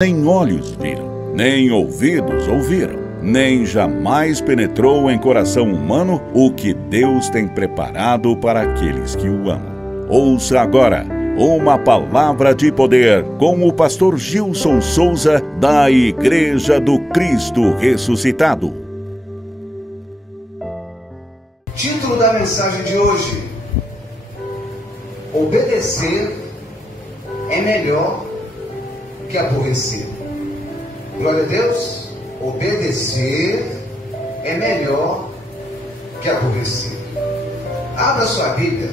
Nem olhos viram, nem ouvidos ouviram, nem jamais penetrou em coração humano o que Deus tem preparado para aqueles que o amam. Ouça agora uma palavra de poder com o pastor Gilson Souza, da Igreja do Cristo Ressuscitado. Título da mensagem de hoje: obedecer é melhor que aborrecer. Glória a Deus. Obedecer é melhor que aborrecer. Abra sua Bíblia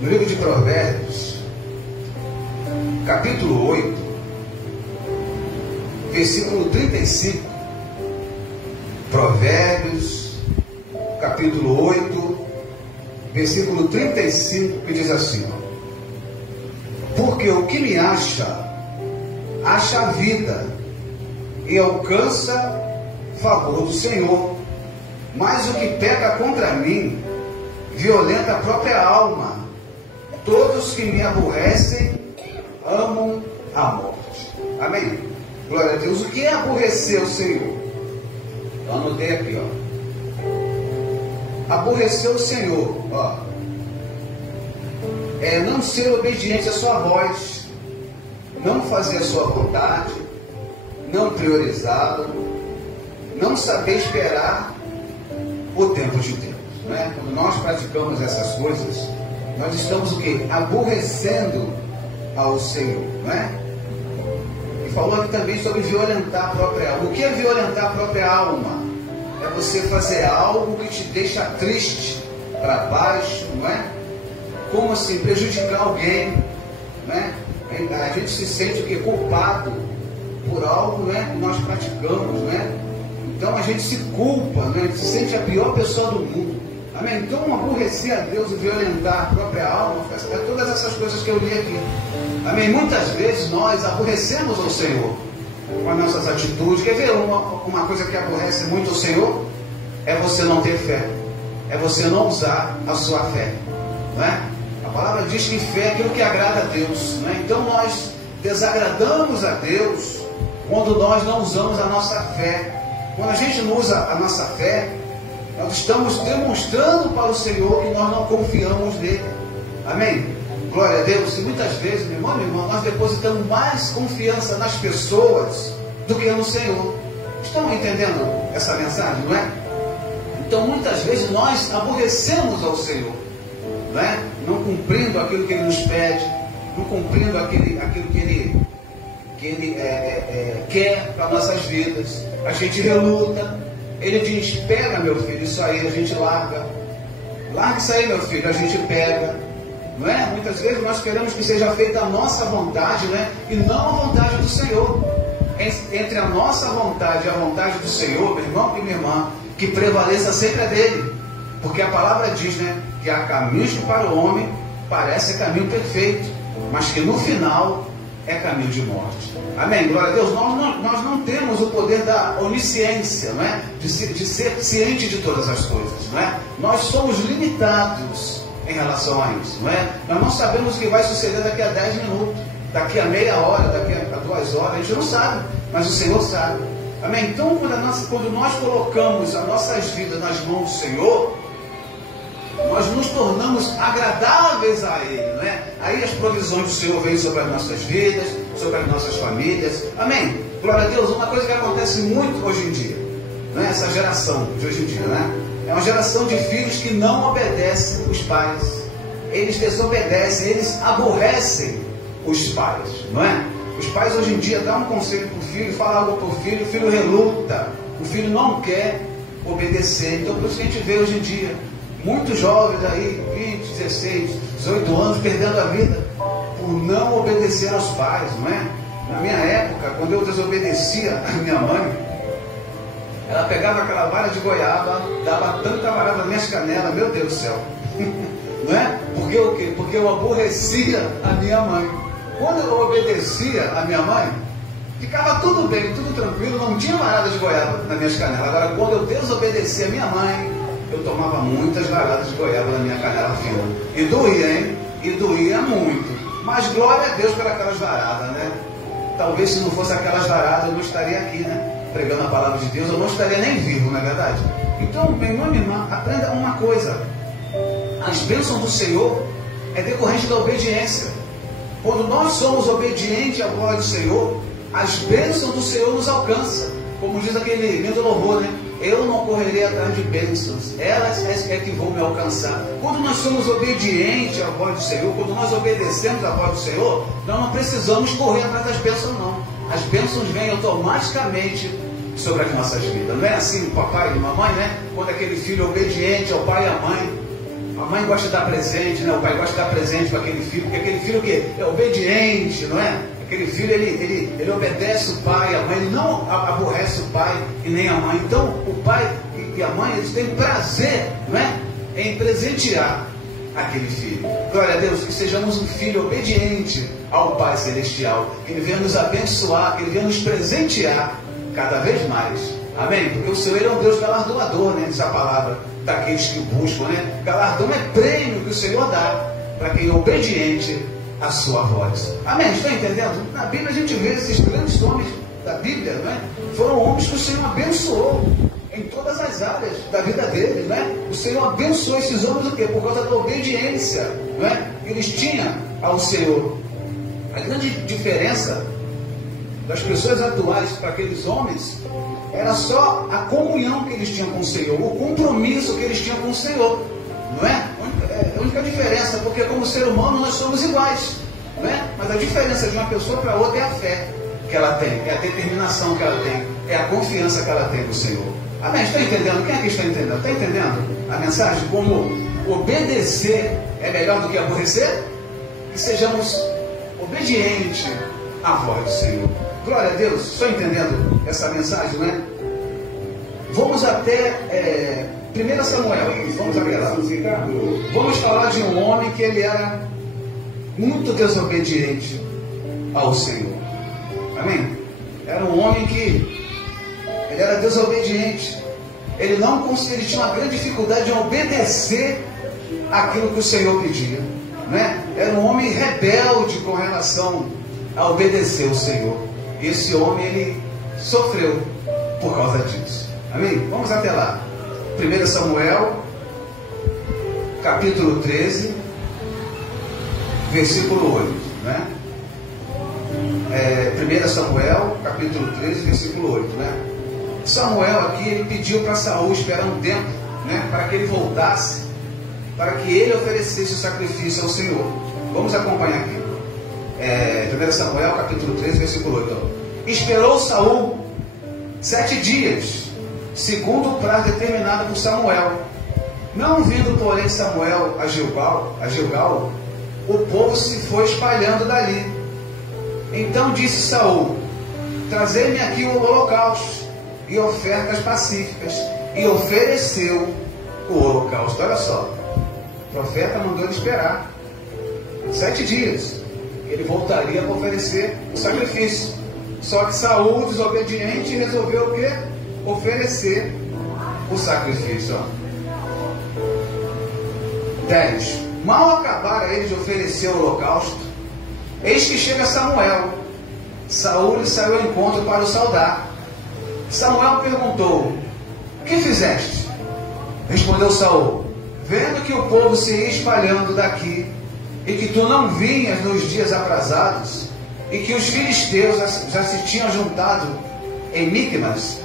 no livro de Provérbios, capítulo 8, versículo 35. Provérbios, capítulo 8, versículo 35, que diz assim: porque o que me acha a vida e alcança favor do Senhor, mas o que peca contra mim violenta a própria alma. Todos que me aborrecem amam a morte. Amém? Glória a Deus. O que é aborrecer o Senhor? Eu anotei aqui, aborrecer o Senhor, é não ser obediente à sua voz, não fazer a sua vontade, não priorizá-lo, não saber esperar o tempo de Deus. Não é? Quando nós praticamos essas coisas, nós estamos o quê? Aborrecendo ao Senhor. Não é? E falou aqui também sobre violentar a própria alma. O que é violentar a própria alma? É você fazer algo que te deixa triste, para baixo, não é? Como assim? Prejudicar alguém, não é? A gente se sente o quê? Culpado por algo, né, que nós praticamos, né? Então a gente se culpa, né? A gente se sente a pior pessoa do mundo. Amém? Então aborrecer a Deus e violentar a própria alma, é todas essas coisas que eu li aqui. Amém? Muitas vezes nós aborrecemos ao Senhor com as nossas atitudes. Quer ver uma coisa que aborrece muito o Senhor? É você não ter fé, é você não usar a sua fé, não é? A palavra diz que fé é aquilo que agrada a Deus, não é? Então nós desagradamos a Deus quando nós não usamos a nossa fé. Quando a gente não usa a nossa fé, nós estamos demonstrando para o Senhor que nós não confiamos nele. Amém? Glória a Deus. E muitas vezes, meu irmão, nós depositamos mais confiança nas pessoas do que no Senhor. Estão entendendo essa mensagem, não é? Então muitas vezes nós aborrecemos ao Senhor, não é? Não cumprindo aquilo que Ele nos pede, não cumprindo aquilo que Ele quer para nossas vidas. A gente reluta. Ele diz: pega, meu filho, isso aí. A gente larga isso aí, meu filho. A gente pega, não é? Muitas vezes nós queremos que seja feita a nossa vontade, né? E não a vontade do Senhor. Entre a nossa vontade e a vontade do Senhor, meu irmão e minha irmã, que prevaleça sempre a dele. Porque a palavra diz, né, que há caminhos que para o homem parece caminho perfeito, mas que no final é caminho de morte. Amém? Glória a Deus. Nós não temos o poder da onisciência, não é? De ser ciente de todas as coisas, não é? Nós somos limitados em relação a isso, não é? Nós não sabemos o que vai suceder daqui a 10 minutos, daqui a meia hora, daqui a 2 horas. A gente não sabe, mas o Senhor sabe. Amém? Então quando nós colocamos as nossas vidas nas mãos do Senhor, nós nos tornamos agradáveis a Ele, não é? Aí as provisões do Senhor vêm sobre as nossas vidas, sobre as nossas famílias. Amém? Glória a Deus. Uma coisa que acontece muito hoje em dia, não é? Essa geração de hoje em dia, né? É uma geração de filhos que não obedecem os pais. Eles desobedecem, eles aborrecem os pais, não é? Os pais hoje em dia dão um conselho para o filho, falam algo para o filho reluta, o filho não quer obedecer. Então por isso que a gente vê hoje em dia muitos jovens aí, 20, 16, 18 anos, perdendo a vida por não obedecer aos pais, não é? Na minha época, quando eu desobedecia a minha mãe, ela pegava aquela vara de goiaba, dava tanta varada nas minhas canelas, meu Deus do céu. Não é? Porque o quê? Porque eu aborrecia a minha mãe. Quando eu obedecia a minha mãe, ficava tudo bem, tudo tranquilo, não tinha varada de goiaba nas minhas canelas. Agora, quando eu desobedecia a minha mãe, eu tomava muitas varadas de goiaba na minha canela fina. E doía, hein? E doía muito. Mas glória a Deus por aquelas varadas, né? talvez se não fosse aquelas varadas, eu não estaria aqui, né? Pregando a palavra de Deus, eu não estaria nem vivo, não é verdade? Então, meu irmão, minha irmã, aprenda uma coisa: as bênçãos do Senhor é decorrente da obediência. Quando nós somos obedientes à voz do Senhor, as bênçãos do Senhor nos alcançam. Como diz aquele lindo louvor, né? Eu não correrei atrás de bênçãos, elas é que vão me alcançar. Quando nós somos obedientes à voz do Senhor, quando nós obedecemos à voz do Senhor, nós não precisamos correr atrás das bênçãos, não. As bênçãos vêm automaticamente sobre as nossas vidas. Não é assim, papai e mamãe, né? Quando aquele filho é obediente ao pai e à mãe, a mãe gosta de dar presente, né? O pai gosta de dar presente para aquele filho, porque aquele filho que é obediente, não é? Aquele filho, ele obedece o pai e a mãe, ele não aborrece o pai e nem a mãe. Então, o pai e a mãe, eles têm prazer, não é? Em presentear aquele filho. Glória a Deus, que sejamos um filho obediente ao Pai Celestial, que Ele venha nos abençoar, que Ele venha nos presentear cada vez mais. Amém? Porque o Senhor, Ele é um Deus galardoador, né? Diz a palavra, daqueles que o buscam, né? Galardão é prêmio que o Senhor dá para quem é obediente à sua voz. Amém? Estão entendendo? Na Bíblia a gente vê esses grandes homens da Bíblia, não é? Foram homens que o Senhor abençoou em todas as áreas da vida deles, não é? O Senhor abençoou esses homens o quê? Por causa da obediência, não é? Que eles tinham ao Senhor. A grande diferença das pessoas atuais para aqueles homens era só a comunhão que eles tinham com o Senhor, o compromisso que eles tinham com o Senhor, não é? A única diferença, porque como ser humano nós somos iguais, não é? Mas a diferença de uma pessoa para outra é a fé que ela tem, é a determinação que ela tem, é a confiança que ela tem no Senhor. Amém? Está entendendo? Quem aqui está entendendo? Está entendendo a mensagem? Como obedecer é melhor do que aborrecer? Que sejamos obedientes à voz do Senhor. Glória a Deus. Estou entendendo essa mensagem, não é? Vamos até 1 Samuel. Vamos até lá. Vamos falar de um homem que ele era muito desobediente ao Senhor. Amém? Era um homem que ele era desobediente. Ele tinha uma grande dificuldade em obedecer aquilo que o Senhor pedia, não é? Era um homem rebelde com relação a obedecer o Senhor. E esse homem, ele sofreu por causa disso. Amém? Vamos até lá. 1 Samuel, capítulo 13, versículo 8, né? 1 Samuel, capítulo 13, versículo 8, né? Samuel aqui, ele pediu para Saul esperar um tempo, né, para que ele voltasse, para que ele oferecesse o sacrifício ao Senhor. Vamos acompanhar aqui. 1 Samuel, capítulo 13, versículo 8. Esperou Saul 7 dias, segundo o prazo determinado por Samuel. Não vindo, porém, Samuel a Gilgal, o povo se foi espalhando dali. Então disse Saul: trazei-me aqui o holocausto e ofertas pacíficas. E ofereceu o holocausto. Olha só, o profeta mandou ele esperar 7 dias. Ele voltaria para oferecer o sacrifício. Só que Saul, desobediente, resolveu o quê? Oferecer o sacrifício. 10. Mal acabaram eles de oferecer o holocausto, eis que chega Samuel. Saul lhe saiu ao encontro para o saudar. Samuel perguntou: o que fizeste? Respondeu Saul: vendo que o povo se ia espalhando daqui, e que tu não vinhas nos dias aprazados, e que os filisteus já se tinham juntado em Micmas,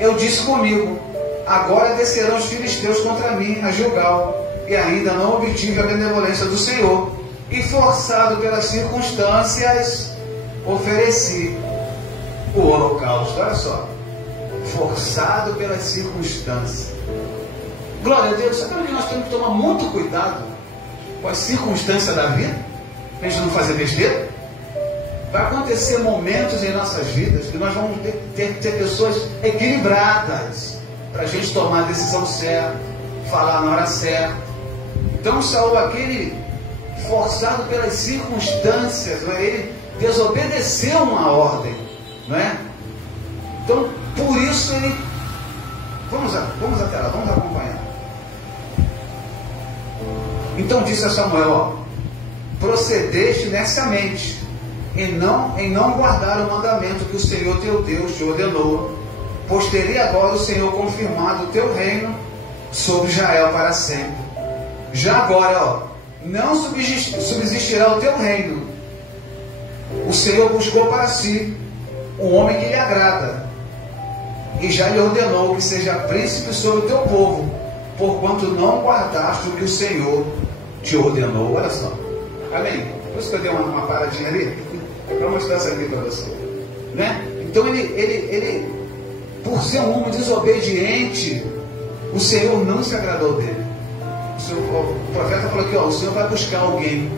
eu disse comigo: agora descerão os filisteus contra mim a Gilgal, e ainda não obtive a benevolência do Senhor, e forçado pelas circunstâncias, ofereci o holocausto. Olha só, forçado pelas circunstâncias. Glória a Deus. Sabe que nós temos que tomar muito cuidado com as circunstâncias da vida, para a gente não fazer besteira? Vai acontecer momentos em nossas vidas que nós vamos ter pessoas equilibradas para a gente tomar a decisão certa, falar na hora certa. Então Saul, aquele forçado pelas circunstâncias, não é? Ele desobedeceu uma ordem, não é? Então, por isso ele... Vamos até lá, vamos acompanhar. Então disse a Samuel: ó, procedeste neciamente, em não guardar o mandamento que o Senhor teu Deus te ordenou, pois teria agora o Senhor confirmado o teu reino sobre Israel para sempre. Já agora, não subsistirá o teu reino. O Senhor buscou para si um homem que lhe agrada, e já lhe ordenou que seja príncipe sobre o teu povo, porquanto não guardaste o que o Senhor te ordenou. Olha só. Amém? Por isso que eu dei uma paradinha ali, para mostrar isso aqui para você. Né? Então ele, por ser um homem desobediente, o Senhor não se agradou dele. O profeta falou aqui, o Senhor vai buscar alguém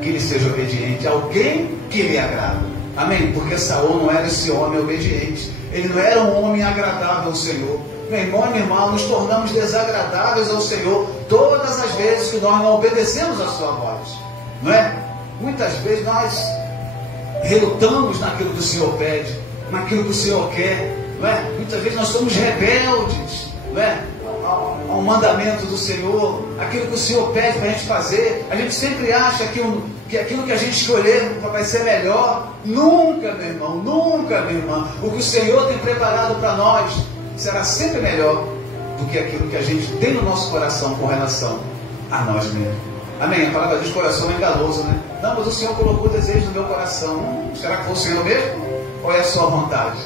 que lhe seja obediente, alguém que lhe agrada. Amém? Porque Saul não era esse homem obediente. Ele não era um homem agradável ao Senhor. Meu irmão e minha irmã, nos tornamos desagradáveis ao Senhor todas as vezes que nós não obedecemos a sua voz. Não é? Muitas vezes nós relutamos naquilo que o Senhor pede, naquilo que o Senhor quer. Não é? Muitas vezes nós somos rebeldes, não é? Ao mandamento do Senhor, aquilo que o Senhor pede para a gente fazer. A gente sempre acha que aquilo que a gente escolher vai ser melhor. Nunca, meu irmão, nunca, minha irmã. O que o Senhor tem preparado para nós será sempre melhor do que aquilo que a gente tem no nosso coração com relação a nós mesmos. Amém? A palavra diz: coração é enganoso, né? Não, mas o Senhor colocou o desejo no meu coração. Será que foi o Senhor mesmo? Ou é a sua vontade?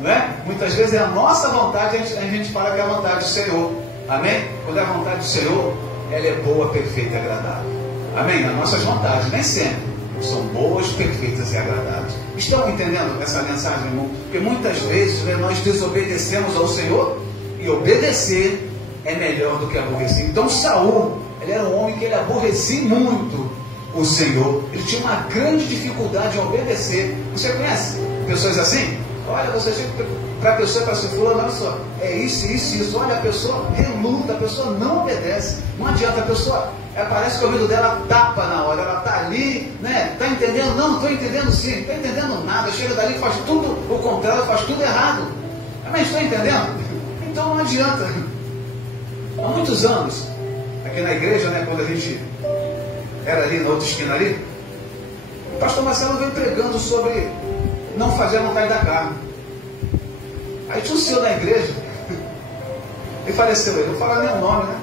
Não é? Muitas vezes é a nossa vontade, a gente fala que é a vontade do Senhor. Amém? Quando é a vontade do Senhor, ela é boa, perfeita e agradável. Amém? As nossas vontades, nem sempre, são boas, perfeitas e agradáveis. Estão entendendo essa mensagem, irmão? Porque muitas vezes, né, nós desobedecemos ao Senhor, e obedecer é melhor do que aborrecer. Então Saul, ele era um homem que ele aborrecia muito o Senhor. Ele tinha uma grande dificuldade em obedecer. Você conhece pessoas assim? Olha, você chega para a pessoa e fala assim: fulano, olha só, é isso, isso, isso. Olha, a pessoa reluta, a pessoa não obedece. Não adianta, a pessoa, parece que o ouvido dela tapa na hora, ela está ali, né? Está entendendo? Não, estou entendendo sim, não estou entendendo nada. Chega dali e faz tudo o contrário, faz tudo errado. Mas estou entendendo? Então não adianta. Há muitos anos, aqui na igreja, né, quando a gente era ali na outra esquina ali, o pastor Marcelo veio pregando sobre não fazer a vontade da carne. Aí tinha um senhor na igreja, ele faleceu, ele não fala nem o nome, né?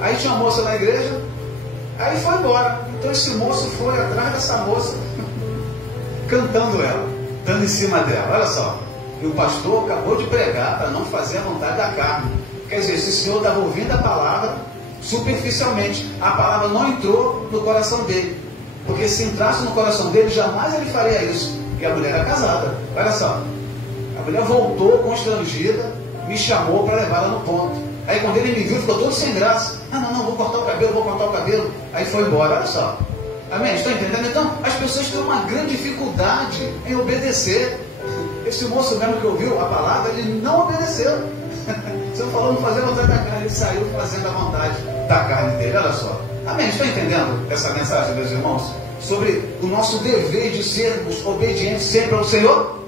Aí tinha uma moça na igreja, aí foi embora. Então esse moço foi atrás dessa moça, cantando ela, dando em cima dela. Olha só, e o pastor acabou de pregar para não fazer a vontade da carne. Quer dizer, esse senhor estava ouvindo a palavra superficialmente, a palavra não entrou no coração dele, porque se entrasse no coração dele, jamais ele faria isso. Porque a mulher era casada. Olha só, a mulher voltou constrangida, me chamou para levá-la no ponto. Aí quando ele me viu, ficou todo sem graça. Não, vou cortar o cabelo. Aí foi embora, olha só. Amém? Estão entendendo? Então, as pessoas têm uma grande dificuldade em obedecer. Esse moço mesmo que ouviu a palavra, ele não obedeceu. Você falou não fazer a vontade da carne, ele saiu fazendo a vontade da carne dele. Olha só. Amém? Estão entendendo essa mensagem, meus irmãos? Sobre o nosso dever de sermos obedientes sempre ao Senhor.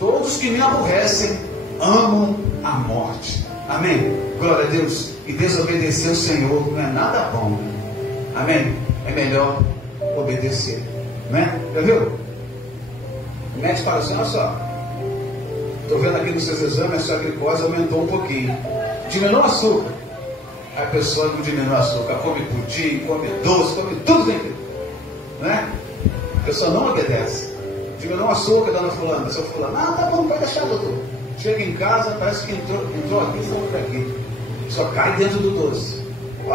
Todos que me aborrecem amam a morte. Amém? Glória a Deus. E desobedecer ao Senhor não é nada bom, né? Amém? É melhor obedecer, né? Já viu? O médico fala assim: olha só, estou vendo aqui nos seus exames, a sua glicose aumentou um pouquinho, diminuiu o açúcar. A pessoa não diminui o açúcar, come pudim, come doce, come tudo dentro, né? A pessoa não obedece. Diminui o açúcar, dona fulana, seu fulano, tá bom, pode deixar, doutor. Chega em casa, parece que entrou aqui, foi por aqui. Só cai dentro do doce.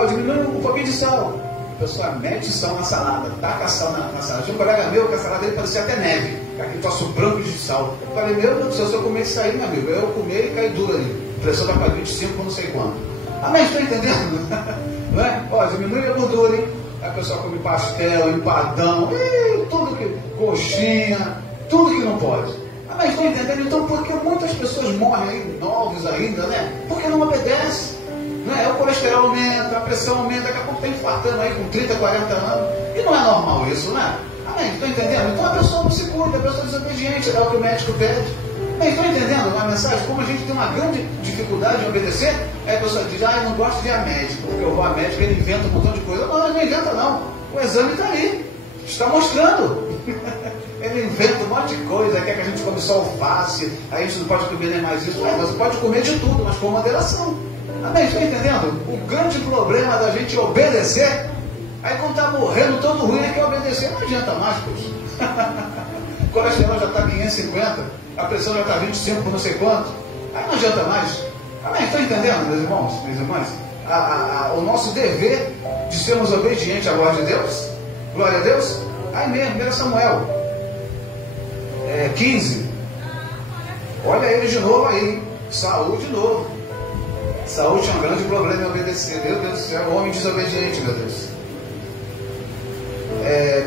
Diminui um pouquinho de sal. A pessoa mete sal na salada, taca sal na salada. Tinha um colega meu que a salada dele parecia até neve, aquele troço branco de sal. Eu falei: meu Deus do céu, se eu comer isso aí, meu amigo, eu comer e cair duro ali. A pressão está para 25 por não sei quanto. Amém? Estou entendendo? Não é? Diminui a gordura, hein? A pessoa come pastel, empadão, tudo que, coxinha, tudo que não pode. Mas estão entendendo? Então, porque muitas pessoas morrem aí, novos ainda, né? Porque não obedecem, né? O colesterol aumenta, a pressão aumenta, daqui a pouco está infartando aí com 30, 40 anos. E não é normal isso, né? Amém? Estão entendendo? Então a pessoa não se cuida, a pessoa é desobediente, é o que o médico pede. Amém? Estão entendendo a mensagem? Como a gente tem uma grande dificuldade em obedecer, aí a pessoa diz: eu não gosto de ir a médico, porque eu vou a médico e ele inventa um montão de coisa. Não, ele não inventa não. O exame está ali, está mostrando. Ele inventa um monte de coisa, quer que a gente come só alface, aí a gente não pode comer nem mais isso. Você pode comer de tudo, mas com moderação. Amém? Está entendendo? O grande problema da gente obedecer, aí quando está morrendo todo ruim, é que obedecer não adianta mais, poxa. O colesterol já está 550, a pressão já está 25 por não sei quanto, aí não adianta mais. Amém? Estão entendendo, meus irmãos, minhas irmãs? O nosso dever de sermos obedientes à voz de Deus, glória a Deus, aí mesmo, 1 Samuel 15, olha ele de novo aí, Saul de novo. Saul tinha um grande problema em obedecer, meu Deus do céu, homem desobediente, meu Deus.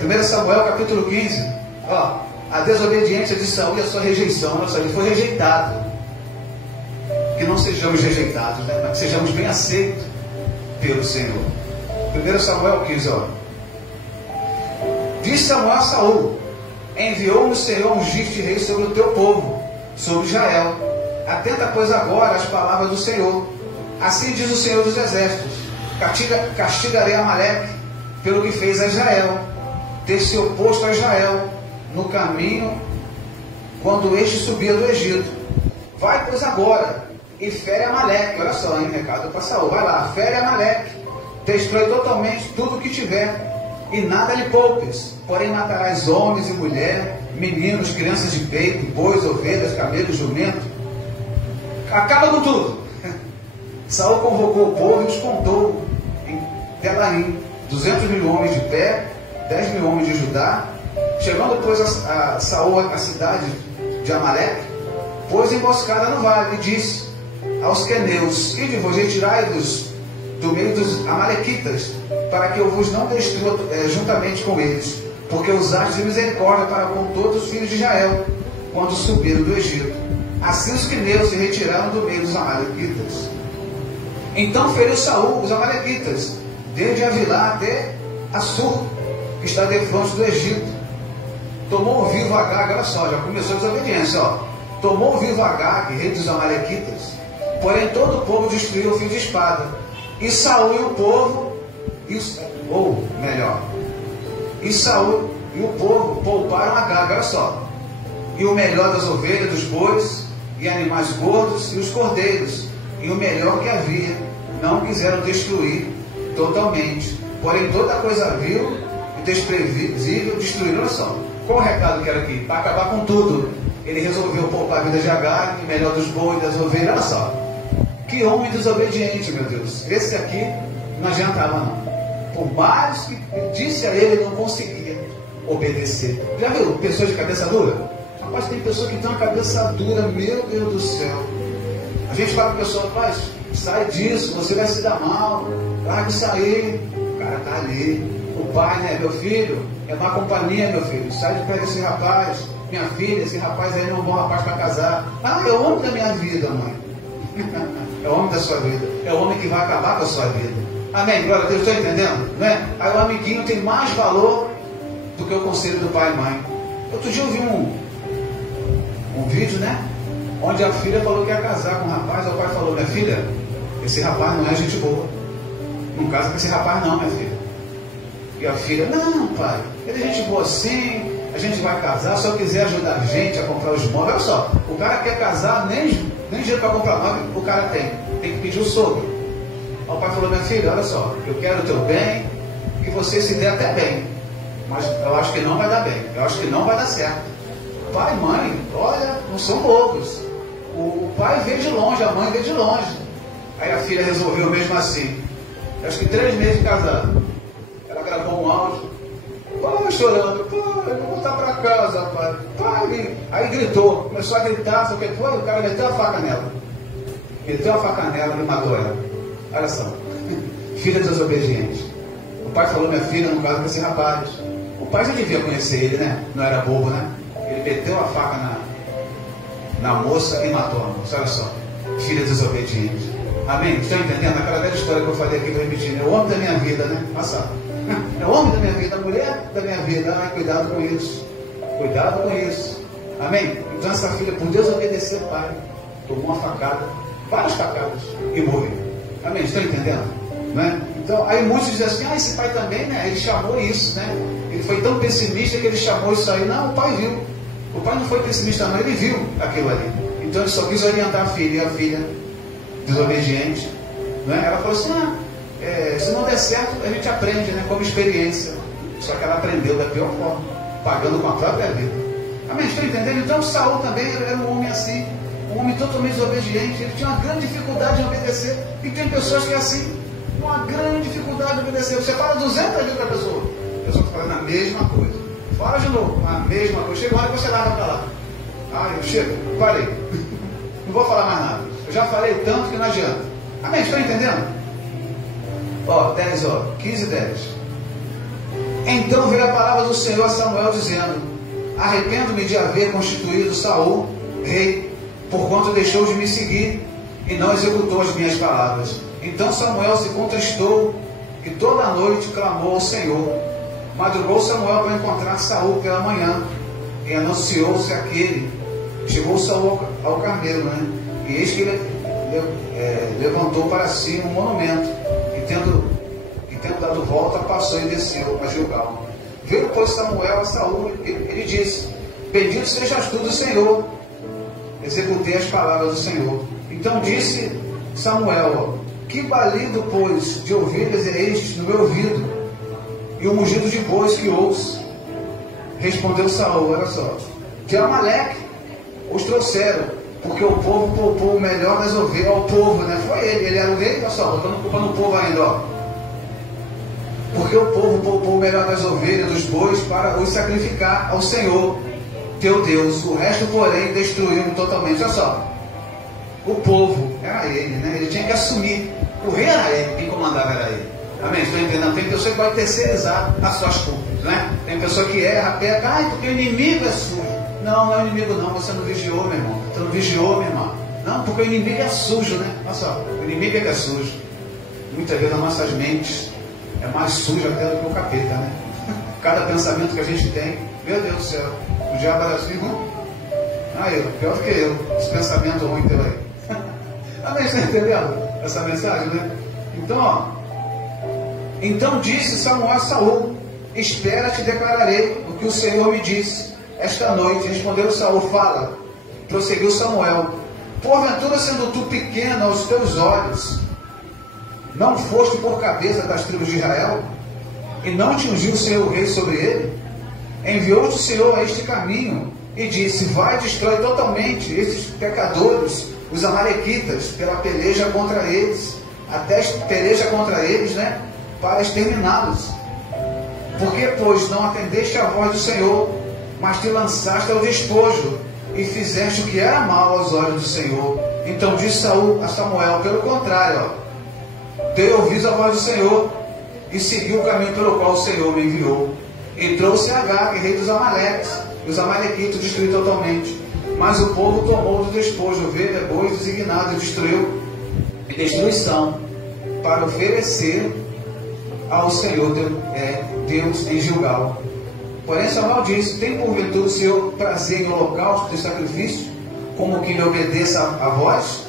1 Samuel capítulo 15, ó, a desobediência de Saul e a sua rejeição, olha só, ele foi rejeitado. Que não sejamos rejeitados, né? Mas que sejamos bem aceitos pelo Senhor. 1 Samuel 15, ó. Diz Samuel a Saul: enviou-me o Senhor a ungir-te rei sobre o teu povo, sobre Israel. Atenta, pois, agora às palavras do Senhor. Assim diz o Senhor dos Exércitos: castigarei Amaleque pelo que fez a Israel, ter se oposto a Israel no caminho quando este subia do Egito. Vai, pois, agora e fere Amaleque. Olha só, hein, recado para Saul. Vai lá, fere Amaleque, destrói totalmente tudo o que tiver, e nada lhe poupes. Porém matarás homens e mulheres, meninos, crianças de peito, bois, ovelhas, camelos, jumento. Acaba com tudo. Saul convocou o povo e os contou em Telaim, 200 mil homens de pé, 10 mil homens de Judá. Chegando, pois, a Saul à cidade de Amaleque, pôs emboscada no vale e disse aos queneus: ide-vos, retirai-vos do meio dos amalequitas, para que eu vos não destrua juntamente com eles, porque usastes de misericórdia para com todos os filhos de Israel, quando subiram do Egito. Assim os queneus se retiraram do meio dos amalequitas. Então feriu Saul os amalequitas, desde Avilá até Assur, que está defronte do Egito. Tomou vivo Agag, olha só, já começou a desobediência, ó. Tomou vivo Agag, rei dos amalequitas, porém todo o povo destruiu o fio de espada. E Saul e o povo, e Saul e o povo pouparam Agag, olha só, e o melhor das ovelhas, dos bois e animais gordos e os cordeiros, e o melhor que havia, não quiseram destruir totalmente. Porém toda coisa vil e desprevisível destruíram. Olha só, qual o recado que era aqui? Para acabar com tudo, ele resolveu poupar a vida de Agag, o melhor dos bois, das ovelhas. Olha só, que homem desobediente, meu Deus. Esse aqui não adiantava não. Por mais que disse a ele, não conseguia obedecer. Já viu pessoas de cabeça dura? Rapaz, tem pessoa que tem uma cabeça dura, meu Deus do céu. A gente fala para a pessoa: rapaz, sai disso, você vai se dar mal, larga isso aí. O cara está ali. O pai, né, meu filho, é má companhia, meu filho, sai de perto desse rapaz. Minha filha, esse rapaz aí não é um bom rapaz para casar. Ah, é o homem da minha vida, mãe. É o homem da sua vida. É o homem que vai acabar com a sua vida. Amém? Glória a Deus, estou entendendo? Não é? Aí o amiguinho tem mais valor do que o conselho do pai e mãe. Outro dia eu vi um vídeo, né? Onde a filha falou que ia casar com o rapaz. O pai falou: minha filha, esse rapaz não é gente boa. Não casa com esse rapaz não, minha filha. E a filha: não, pai, ele é gente boa sim. A gente vai casar, se eu quiser ajudar a gente a comprar os móveis. Olha só, o cara quer casar, nem dinheiro para comprar móvel o cara tem que pedir o sogro. Aí o pai falou: minha filha, olha só, eu quero o teu bem, que você se dê até bem, mas eu acho que não vai dar bem, eu acho que não vai dar certo. Pai e mãe, olha, não são bobos. O pai vê de longe, a mãe vê de longe. Aí a filha resolveu mesmo assim. Acho que 3 meses de casado, ela gravou um áudio, pai chorando: pai, eu vou voltar para casa, pai. Pai, aí gritou, começou a gritar, só que foi, o cara meteu a faca nela. Meteu a faca nela e matou ela. Olha só, filha desobediente. O pai falou: minha filha, não casa com esse rapaz. O pai já devia conhecer ele, né? Não era bobo, né? Ele meteu a faca na moça e matou a moça. Olha só, filha desobediente. Amém? Estão entendendo? Aquela velha história que eu falei aqui, repetindo: é o homem da minha vida, né? Passado. É o homem da minha vida, a mulher da minha vida. Ai, cuidado com isso. Cuidado com isso. Amém? Então essa filha, por desobedecer o pai, tomou uma facada, várias facadas, e morreu. Amém? Estão entendendo? Não é? Então, aí muitos dizem assim, esse pai também, né? Ele chamou isso, né? Ele foi tão pessimista que ele chamou isso aí. Não, o pai viu. O pai não foi pessimista não, ele viu aquilo ali. Então ele só quis orientar a filha, e a filha, desobediente, né? Ela falou assim, se não der certo, a gente aprende, né? Como experiência. Só que ela aprendeu da pior forma, pagando com a própria vida. Amém? Estão entendendo? Então Saul também era um homem assim, um homem totalmente desobediente. Ele tinha uma grande dificuldade em obedecer. E tem pessoas que é assim, uma grande dificuldade de obedecer. Você fala 200 vezes para a pessoa está falando a mesma coisa. Fala de novo, a mesma coisa. Chega uma hora que você larga para lá. Eu chego, parei. Não vou falar mais nada. Eu já falei tanto que não adianta. Amém? Estão entendendo? 15, 10. Então veio a palavra do Senhor a Samuel dizendo: arrependo-me de haver constituído Saul rei, porquanto deixou de me seguir e não executou as minhas palavras. Então Samuel se contristou e toda a noite clamou ao Senhor. Madrugou Samuel para encontrar Saul pela manhã, e anunciou-se aquele. Chegou Saul ao Carmelo, né? E eis que ele levantou para si um monumento, e tendo dado volta, passou e desceu a Gilgal. Veio, pois, Samuel a Saul, ele disse: bendito sejas tu do Senhor. Executei as palavras do Senhor. Então disse Samuel: que balido, pois, de ovelhas é este no meu ouvido, e o mugido de bois que ouço? Respondeu Saul, olha só: de Amaleque os trouxeram, porque o povo poupou o melhor das ovelhas. Ao povo, né? Foi ele era o rei, olha só, botando culpa no povo ainda, ó. Porque o povo poupou o melhor das ovelhas, dos bois, para os sacrificar ao Senhor teu Deus. O resto, porém, destruiu totalmente. Olha só, o povo era ele, né? Ele tinha que assumir. O rei era ele, quem comandava era ele. Amém? Estou entendendo? Tem pessoa que vai terceirizar as suas culpas, né? Tem pessoa que erra, peca, porque o inimigo é sujo. Não, não é o inimigo não, você não vigiou, meu irmão. Você não vigiou, minha irmã. Não, porque o inimigo é sujo, né? Olha só, o inimigo é que é sujo. Muitas vezes as nossas mentes é mais suja até do que o capeta, né? Cada pensamento que a gente tem, meu Deus do céu, o diabo era assim, pior do que eu, esse pensamento ruim teu aí. Amém? Você está entendendo essa mensagem, né? Então disse Samuel a Saul: espera, te declararei o que o Senhor me disse esta noite. Respondeu Saul: fala. Prosseguiu Samuel: porventura, sendo tu pequeno aos teus olhos, não foste por cabeça das tribos de Israel, e não te ungiu o Senhor rei sobre ele? Enviou-te o Senhor a este caminho, e disse: vai, destrói totalmente estes pecadores, os amalequitas, pela peleja contra eles, até peleja contra eles, né? Para exterminá-los. Porque, pois, não atendeste à voz do Senhor, mas te lançaste ao despojo, e fizeste o que era mal aos olhos do Senhor. Então disse Saul a Samuel: pelo contrário, dei ouvidos à voz do Senhor, e segui o caminho pelo qual o Senhor me enviou. E trouxe Agag, rei dos Amaleques, e os amalequitos destruí totalmente. Mas o povo tomou do despojo ovelha, bois designados, e destruiu, e destruição, para oferecer ao Senhor Deus em Gilgal. Porém Samuel disse: tem porventura o Senhor prazer em holocausto e sacrifício, como que lhe obedeça a voz?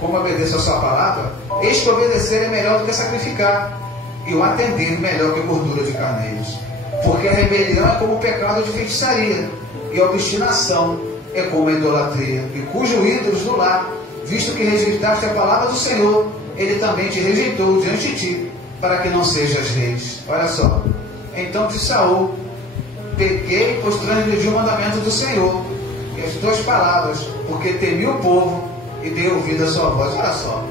Como obedeça a sua palavra? Eis que obedecer é melhor do que sacrificar, e o atender melhor que gordura de carneiros. Porque a rebelião é como o pecado de feitiçaria, e a obstinação é como a idolatria. E cujo ídolos no lar, visto que rejeitaste a palavra do Senhor, ele também te rejeitou diante de ti, para que não sejas reis. Olha só. Então disse Saul: pequei, pois transgredi o mandamento do Senhor, e as tuas palavras, porque temi o povo, e dei ouvido à sua voz. Olha só.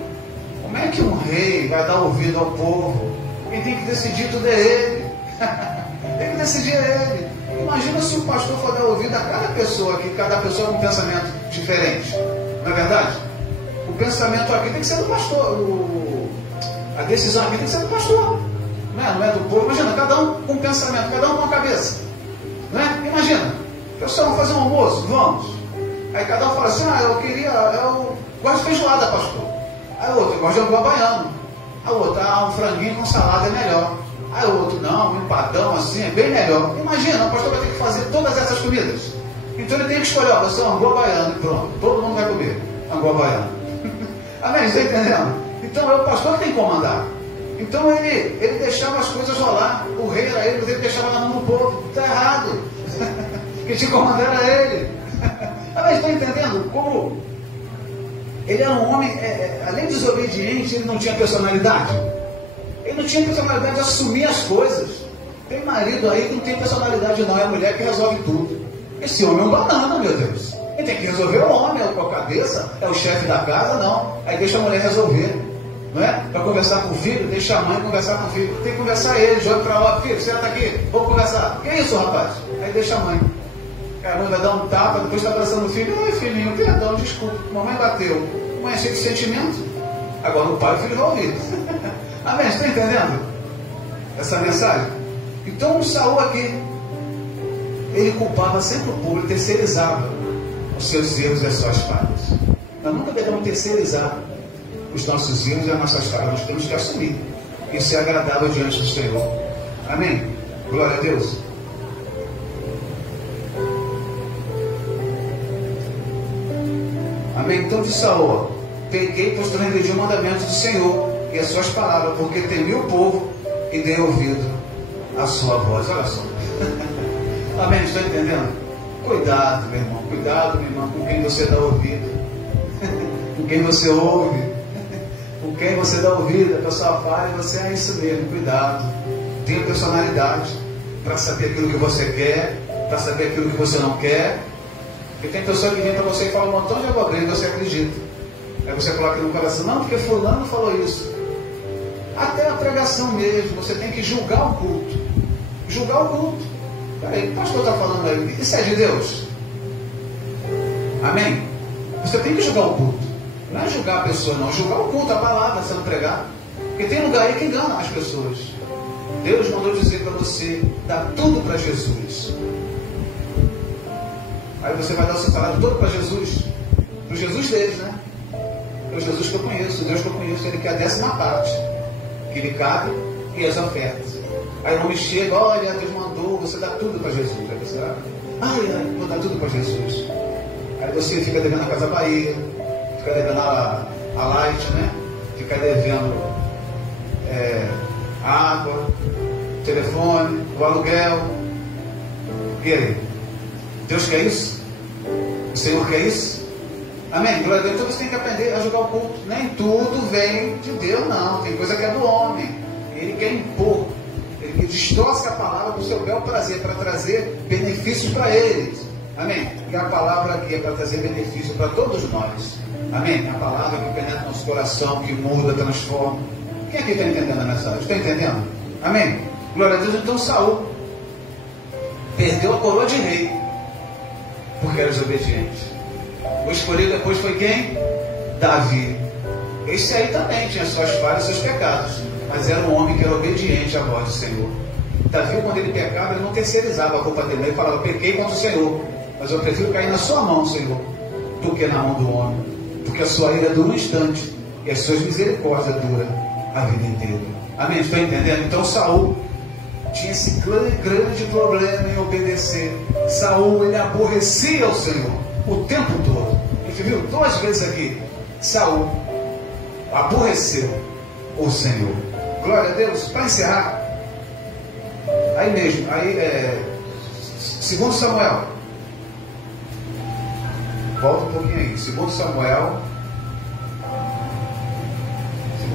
Como é que um rei vai dar ouvido ao povo? Quem tem que decidir tudo é ele. Tem que decidir é ele. Imagina se o pastor for dar ouvido a cada pessoa aqui, cada pessoa com um pensamento diferente. Não é verdade? O pensamento aqui tem que ser do pastor. A decisão aqui tem que ser do pastor. Não é do povo. Imagina, cada um com um pensamento, cada um com uma cabeça. Não é? Imagina. Pessoal, vamos fazer um almoço? Vamos. Aí cada um fala assim: eu gosto de feijoada, pastor. Aí o outro: eu gosto de angu baiano. Aí o outro: um franguinho com salada é melhor. Aí o outro: não, um empadão assim é bem melhor. Imagina, o pastor vai ter que fazer todas essas comidas. Então ele tem que escolher: vai ser um angu baiano e pronto. Todo mundo vai comer angu baiano. Amém? Está entendendo? Então é o pastor que tem que comandar. Então ele deixava as coisas rolar. O rei era ele, mas ele deixava na mão do povo. Está errado. Quem tinha que comandar era ele. Amém? Está entendendo? Como ele era um homem, além de desobediente, ele não tinha personalidade. Ele não tinha personalidade de assumir as coisas. Tem marido aí que não tem personalidade não, é a mulher que resolve tudo. Esse homem é um banana, meu Deus. Ele tem que resolver o homem, é a cabeça, é o chefe da casa, não. Aí deixa a mulher resolver. Não é? Para conversar com o filho, deixa a mãe conversar com o filho. Tem que conversar ele, joga para lá, filho, senta aqui, vamos conversar. Que é isso, rapaz? Aí deixa a mãe. Caramba, vai dar um tapa, depois está abraçando o filho. Oi, filhinho, perdão, desculpa, mamãe bateu. Mãe é cheio de sentimento. Agora o pai e o filho vão ouvir. Amém? Está entendendo essa mensagem? Então o Saul aqui, ele culpava sempre o povo, ele terceirizava os seus erros e as suas falhas. Nós nunca devemos terceirizar os nossos erros e as nossas falhas. Nós temos que assumir. Isso é agradável diante do Senhor. Amém? Glória a Deus. Amém? Então disse Saul: peguei, pois transgredi o mandamento do Senhor e as suas palavras, porque temi o povo e dei ouvido à sua voz. Olha só. Amém? Estou entendendo? Cuidado, meu irmão. Cuidado, meu irmão, com quem você dá ouvido. Com quem você ouve. Com quem você dá ouvido. A pessoa fala e você é isso mesmo. Cuidado. Tenha personalidade para saber aquilo que você quer, para saber aquilo que você não quer. Porque tem pessoa que vem para você e fala um montão de abobrinha e você acredita. Aí você coloca no coração: não, porque fulano falou isso. Até a pregação mesmo, você tem que julgar o culto. Julgar o culto. Peraí, o pastor está falando aí, isso é de Deus? Amém? Você tem que julgar o culto. Não é julgar a pessoa, não. Julgar o culto, a palavra, sendo pregar. Porque tem lugar aí que engana as pessoas. Deus mandou dizer para você: dá tudo para Jesus. Aí você vai dar o seu salário todo para Jesus. Para o Jesus deles, né? Para o Jesus que eu conheço, o Deus que eu conheço, ele quer a 10ª parte que lhe cabe e as ofertas. Aí não me chega: olha, Deus mandou, você dá tudo para Jesus. Aí você, vou dar tudo para Jesus. Aí você fica devendo a Casa Bahia, fica devendo a Light, né? Fica devendo água, telefone, o aluguel. E aí? Deus quer isso? O Senhor quer isso? Amém? Glória a Deus. Então você tem que aprender a julgar o culto. Nem tudo vem de Deus, não. Tem coisa que é do homem. Ele quer impor. Ele distorce a palavra do seu bel prazer, para trazer benefícios para eles. Amém? E a palavra aqui é para trazer benefício para todos nós. Amém? A palavra que penetra no nosso coração, que muda, transforma. Quem aqui está entendendo a mensagem? Está entendendo? Amém? Glória a Deus. Então Saul perdeu a coroa de rei, porque era desobediente. O escolhido depois foi quem? Davi. Esse aí também tinha suas falhas e seus pecados, mas era um homem que era obediente à voz do Senhor. Davi, quando ele pecava, ele não terceirizava a culpa dele. Ele falava: pequei contra o Senhor, mas eu prefiro cair na sua mão, Senhor, do que na mão do homem. Porque a sua ira dura um instante e as suas misericórdias duram a vida inteira. Amém? Estou entendendo? Então Saul tinha esse grande problema em obedecer. Saul, ele aborrecia o Senhor o tempo todo. A gente viu 2 vezes aqui. Saul aborreceu o Senhor. Glória a Deus. Para encerrar, aí mesmo, segundo Samuel, volta um pouquinho aí. Segundo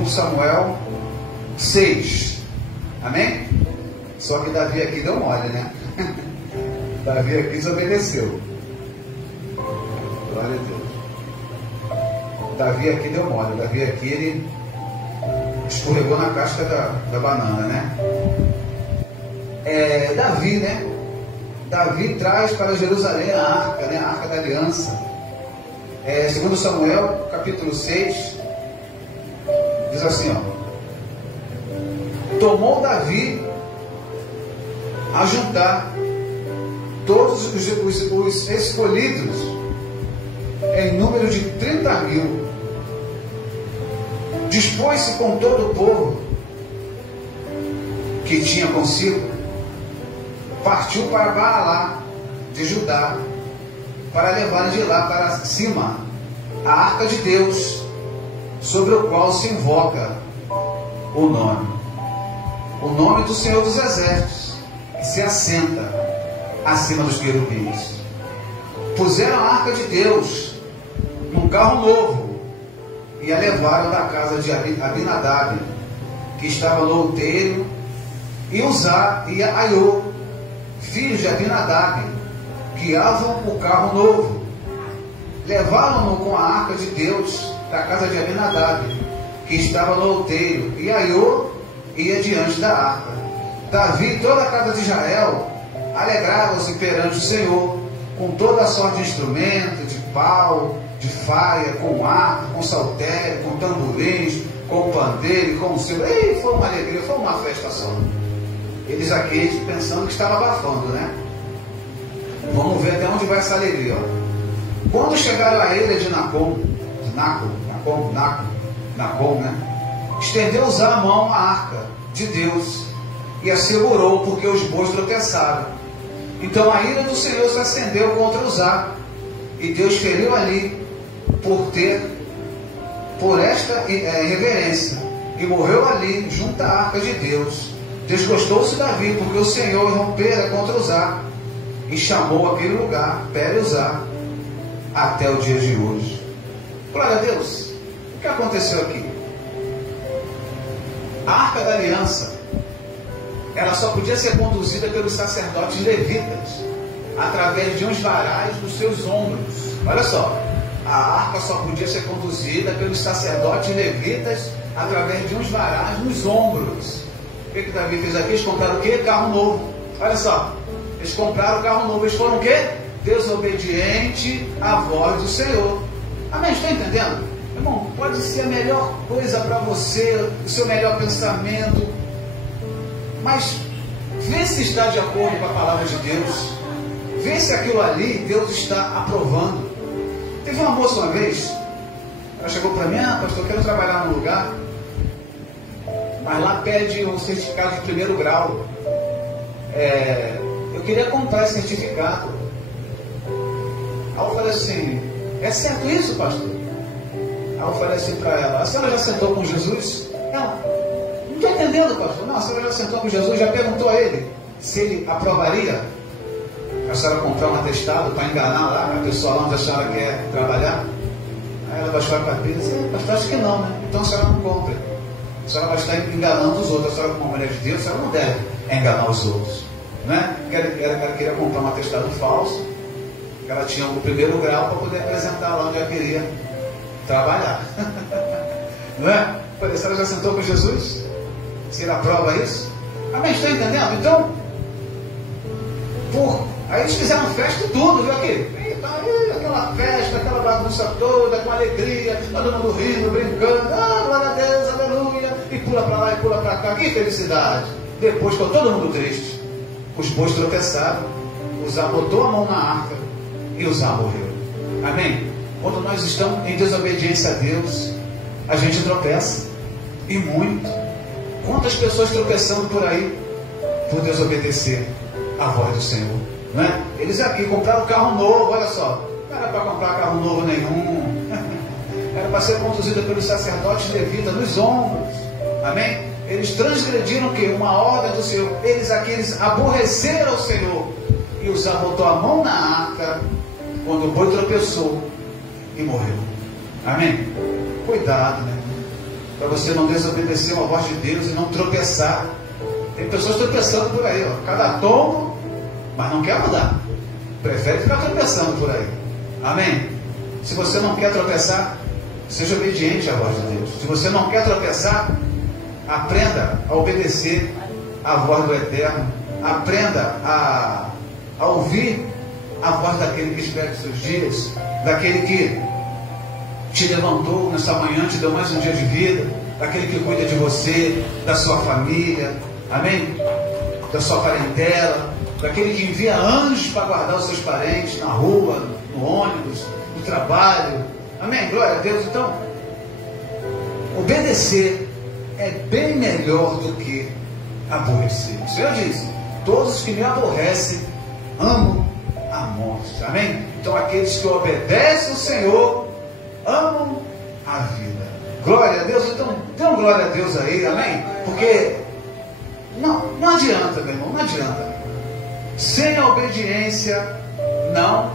Samuel 6. Amém? Só que Davi aqui deu mole, né? Davi aqui desobedeceu. Glória a Deus. Davi aqui deu mole. Davi aqui, ele escorregou na casca da banana, né? Davi, né? Davi traz para Jerusalém a arca, né? A arca da aliança. Segundo Samuel, capítulo 6, diz assim, ó: tomou Davi a juntar todos os escolhidos em número de 30.000. Dispôs-se com todo o povo que tinha consigo, partiu para Baalá de Judá, para levarem de lá para cima a arca de Deus, sobre o qual se invoca o nome do Senhor dos Exércitos, que se assenta acima dos querubins. Puseram a arca de Deus num carro novo e a levaram da casa de Abinadab, que estava no outeiro, e Uzá e Aiô, filhos de Abinadab, guiavam o carro novo. Levaram-no com a arca de Deus da casa de Abinadab, que estava no outeiro, e Aiô ia diante da arca. Davi e toda a casa de Israel alegravam-se perante o Senhor, com toda a sorte de instrumento, de pau, de faia, com arco, com saltério, com tamborins, com pandeiro e com címbalo. E foi uma alegria, foi uma festa só. Eles aqui pensando que estava abafando, né? Vamos ver até onde vai essa alegria. Ó. Quando chegaram à ilha de Nacon, né? Estendeu Uzá a mão à arca de Deus e a segurou, porque os bois tropeçaram. Então a ira do Senhor se acendeu contra Uzá, e Deus feriu ali por esta irreverência, e morreu ali junto à arca de Deus. Desgostou-se Davi, porque o Senhor rompera contra Uzá, e chamou aquele lugar Peri-Uzá até o dia de hoje. Glória a Deus. O que aconteceu aqui? A arca da aliança, ela só podia ser conduzida pelos sacerdotes levitas, através de uns varais nos seus ombros. Olha só, a arca só podia ser conduzida pelos sacerdotes levitas, através de uns varais nos ombros. O que Davi fez aqui? Eles compraram o quê? Carro novo. Olha só, eles compraram o carro novo. Eles foram o quê? Desobediente à voz do Senhor. Amém? Está entendendo? Irmão, pode ser a melhor coisa para você, o seu melhor pensamento, mas vê se está de acordo com a palavra de Deus. Vê se aquilo ali Deus está aprovando. Teve uma moça uma vez, ela chegou para mim: pastor, eu quero trabalhar num lugar, mas lá pede um certificado de primeiro grau. Eu queria comprar esse certificado. Aí eu falei assim: é certo isso, pastor? Aí eu falei assim para ela: a senhora já sentou com Jesus? Ela: não estou entendendo, pastor. Não, a senhora já sentou com Jesus, já perguntou a ele se ele aprovaria a senhora comprar um atestado para enganar lá a pessoa lá onde a senhora quer trabalhar? Aí ela baixou a cabeça e disse: pastor, acho que não, né? Então a senhora não compra. A senhora vai estar enganando os outros. A senhora, como mulher de Deus, a senhora não deve enganar os outros, né? Ela queria comprar um atestado falso, que ela tinha o primeiro grau para poder apresentar lá onde ela queria trabalhar. Não é? A senhora já sentou com Jesus? Se ele aprova isso? Amém? Está entendendo? Então, aí eles fizeram festa e tudo, viu aqui? Aquela festa, aquela bagunça toda, com alegria, todo mundo rindo, brincando, glória a Deus, aleluia, e pula para lá e pula para cá, que felicidade. Depois ficou todo mundo triste, os bois tropeçaram, Uzá botou a mão na arca e Uzá morreu. Amém? Quando nós estamos em desobediência a Deus, a gente tropeça, e muito. Quantas pessoas tropeçando por aí por desobedecer a voz do Senhor, né? Eles aqui compraram carro novo, olha só, não era para comprar carro novo nenhum, era para ser conduzido pelos sacerdotes levitas nos ombros. Amém? Eles transgrediram o quê? Uma ordem do Senhor. Eles aborreceram o Senhor, e Uzá botou a mão na arca quando o boi tropeçou e morreu. Amém? Cuidado, né? Para você não desobedecer uma voz de Deus e não tropeçar. Tem pessoas tropeçando por aí, ó, cada tombo, mas não quer mudar, prefere ficar tropeçando por aí. Amém? Se você não quer tropeçar, seja obediente à voz de Deus. Se você não quer tropeçar, aprenda a obedecer à voz do Eterno. Aprenda a ouvir a voz daquele que espera os seus dias, daquele que te levantou nessa manhã, te deu mais um dia de vida, daquele que cuida de você, da sua família, amém? Da sua parentela, daquele que envia anjos para guardar os seus parentes na rua, no ônibus, no trabalho, amém? Glória a Deus. Então, obedecer é bem melhor do que aborrecer. O Senhor diz: todos os que me aborrecem amam a morte, amém? Então aqueles que obedecem ao Senhor amam a vida. Glória a Deus. Então, dê uma glória a Deus aí, amém? Porque não adianta, meu irmão, não adianta. Sem a obediência não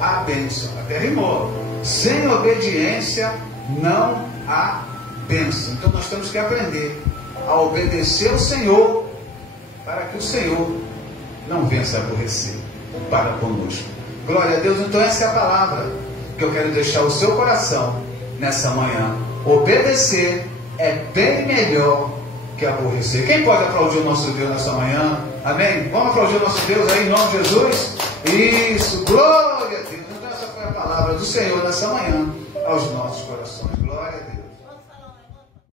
há bênção. Até rimou. Sem obediência não há bênção. Então nós temos que aprender a obedecer o Senhor, para que o Senhor não venha se aborrecer para conosco. Glória a Deus. Então essa é a palavra que eu quero deixar o seu coração nessa manhã. Obedecer é bem melhor que aborrecer. Quem pode aplaudir o nosso Deus nessa manhã? Amém? Vamos aplaudir o nosso Deus aí em nome de Jesus? Isso, glória a Deus. Então essa foi a palavra do Senhor nessa manhã aos nossos corações.